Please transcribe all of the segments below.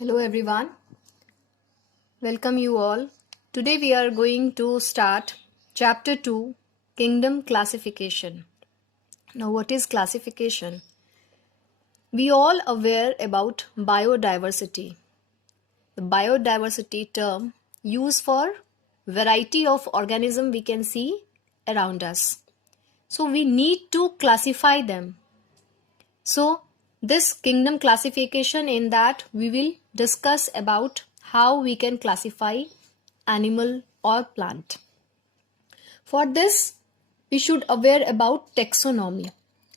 Hello everyone, welcome you all. Today we are going to start chapter 2, Kingdom Classification. Now what is classification? We all aware about biodiversity. The biodiversity term used for variety of organism we can see around us. So we need to classify them. So this kingdom classification, in that we will discuss about how we can classify animal or plant. For this we should aware about taxonomy.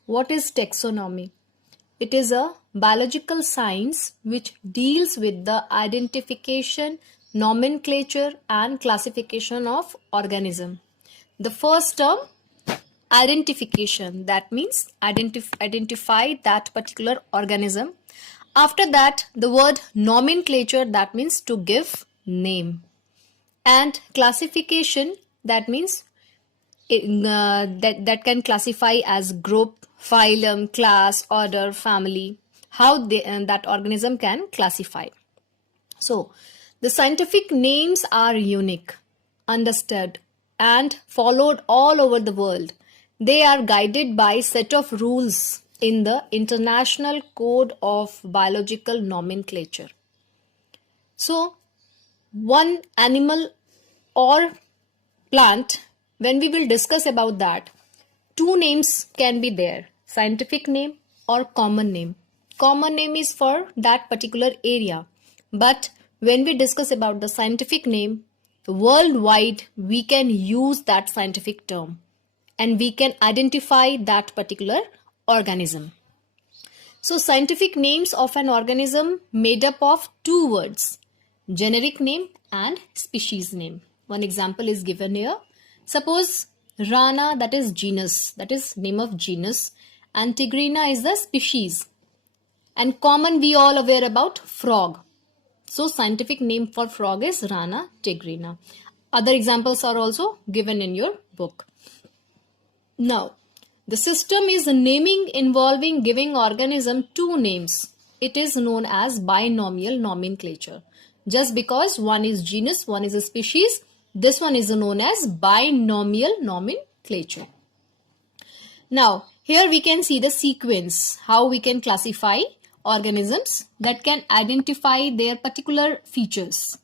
What is taxonomy? It is a biological science which deals with the identification, nomenclature and classification of organism. The first term, identification, that means identify that particular organism. After that, the word nomenclature, that means to give name, and classification, that means that can classify as group, phylum, class, order, family, how that organism can classify. So the scientific names are unique, understood and followed all over the world. They are guided by a set of rules in the International Code of Biological Nomenclature. So, one animal or plant, when we will discuss about that, two names can be there, scientific name or common name. Common name is for that particular area, but when we discuss about the scientific name, worldwide we can use that scientific term and we can identify that particular organism. So scientific names of an organism made up of two words, generic name and species name. One example is given here. Suppose Rana, that is genus, that is name of genus, and Tigrina is the species. And common we all aware about frog. So scientific name for frog is Rana tigrina. Other examples are also given in your book. Now, the system is naming involving giving organism two names. It is known as binomial nomenclature. Just because one is genus, one is a species, this one is known as binomial nomenclature. Now, here we can see the sequence, how we can classify organisms that can identify their particular features.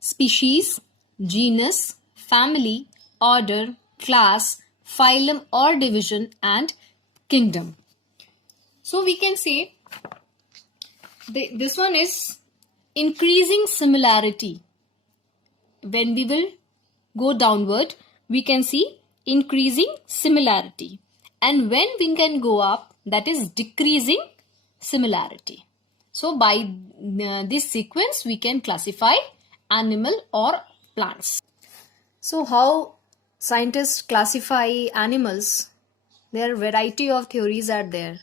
Species, genus, family, order, class, phylum or division, and kingdom. So we can say this one is increasing similarity. When we will go downward, we can see increasing similarity. And when we can go up, that is decreasing similarity. So by this sequence, we can classify animal or plants. So how scientists classify animals? There are variety of theories are there,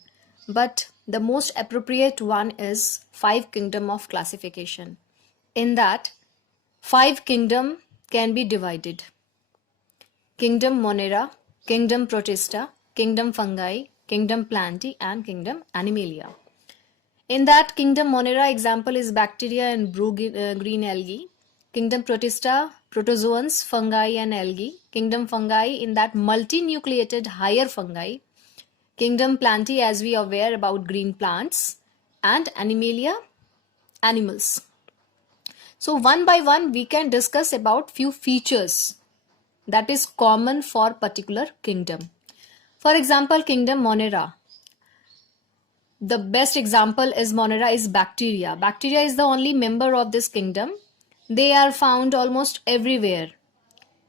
but the most appropriate one is 5 kingdom of classification. In that, 5 kingdom can be divided: kingdom Monera, kingdom Protista, kingdom Fungi, kingdom Plantae, and kingdom Animalia. In that, kingdom Monera example is bacteria and green algae. Kingdom Protista, protozoans, fungi and algae. Kingdom Fungi, in that multinucleated higher fungi. Kingdom Plantae, as we are aware about green plants. And Animalia, animals. So one by one we can discuss about few features that is common for particular kingdom. For example, kingdom Monera. The best example is Monera is bacteria. Bacteria is the only member of this kingdom. They are found almost everywhere.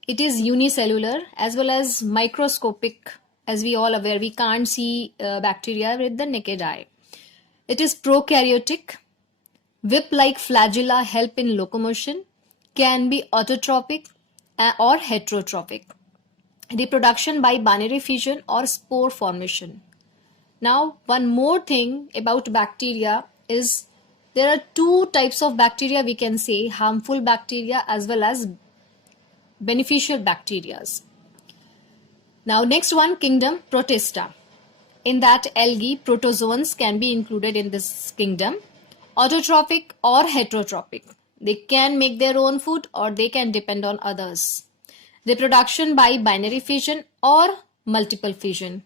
It is unicellular as well as microscopic. As we all aware, we can't see bacteria with the naked eye. It is prokaryotic. Whip-like flagella help in locomotion. Can be autotrophic or heterotrophic. Reproduction by binary fission or spore formation. Now, one more thing about bacteria is there are two types of bacteria we can say, harmful bacteria as well as beneficial bacteria. Now, next one, kingdom Protista. In that, algae, protozoans can be included in this kingdom. Autotrophic or heterotrophic. They can make their own food or they can depend on others. Reproduction by binary fission or multiple fission.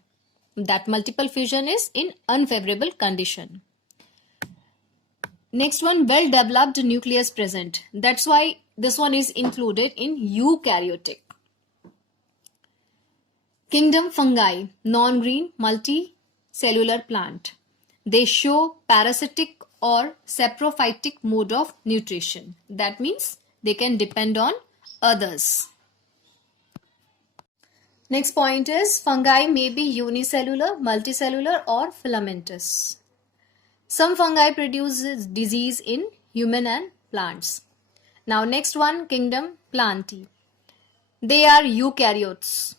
That multiple fission is in unfavorable condition. Next one, well developed nucleus present. That's why this one is included in eukaryotic. Kingdom fungi, non-green multicellular plant. They show parasitic or saprophytic mode of nutrition. That means they can depend on others. Next point is fungi may be unicellular, multicellular or filamentous. Some fungi produce disease in human and plants. Now next one, kingdom plantae. They are eukaryotes.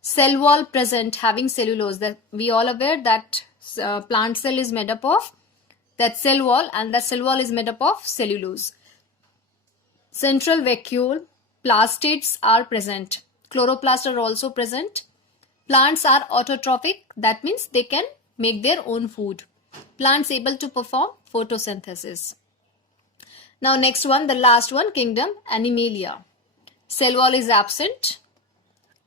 Cell wall present having cellulose. That we all aware that plant cell is made up of that cell wall, and that cell wall is made up of cellulose. Central vacuole, plastids are present. Chloroplasts are also present. Plants are autotrophic. That means they can make their own food. Plants able to perform photosynthesis. Now next one, the last one, kingdom Animalia. Cell wall is absent.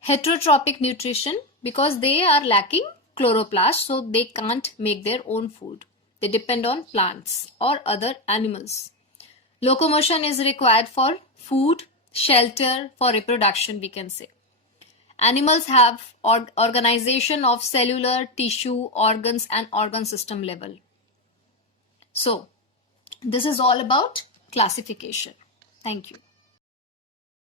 Heterotrophic nutrition because they are lacking chloroplast, so they can't make their own food. They depend on plants or other animals. Locomotion is required for food, shelter, for reproduction, we can say. Animals have organization of cellular, tissue, organs and organ system level. So, this is all about classification. Thank you.